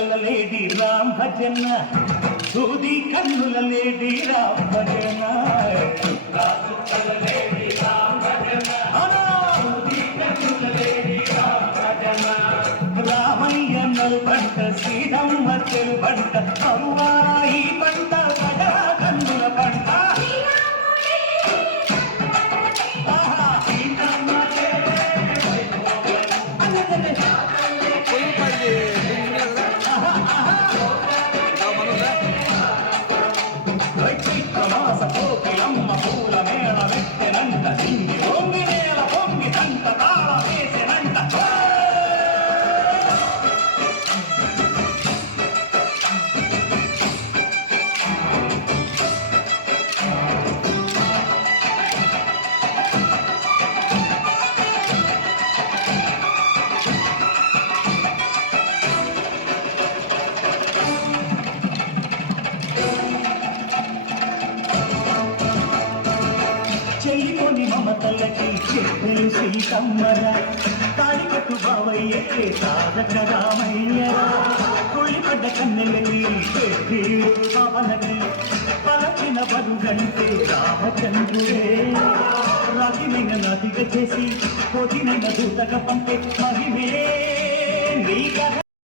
చుక్కల లేడి రామ్ భజన సూది కన్నుల లేడి రామ్ భజన చుక్కల లేడి రామ్ భజన సూది కన్నుల లేడి రామ్ భజన రామయ్య నల్బంట శ్రీరమ్మ తెలుబంట అరువారా ఈ పంట పగల కన్నుల పంట చెయ్యికొని మమతలకి చెప్పులు సీతమ్మరా తాడికట్టు బావయ్యకే సాధక రామయ్యరా కొళ్ళిపడ్డ కన్నెలకి పెట్టేరు పవనకి పలచిన బరుగంటే రామచంద్రుడే రాగినైన నదిగా చేసి కోటినైన దూతగా పంపే మహిమే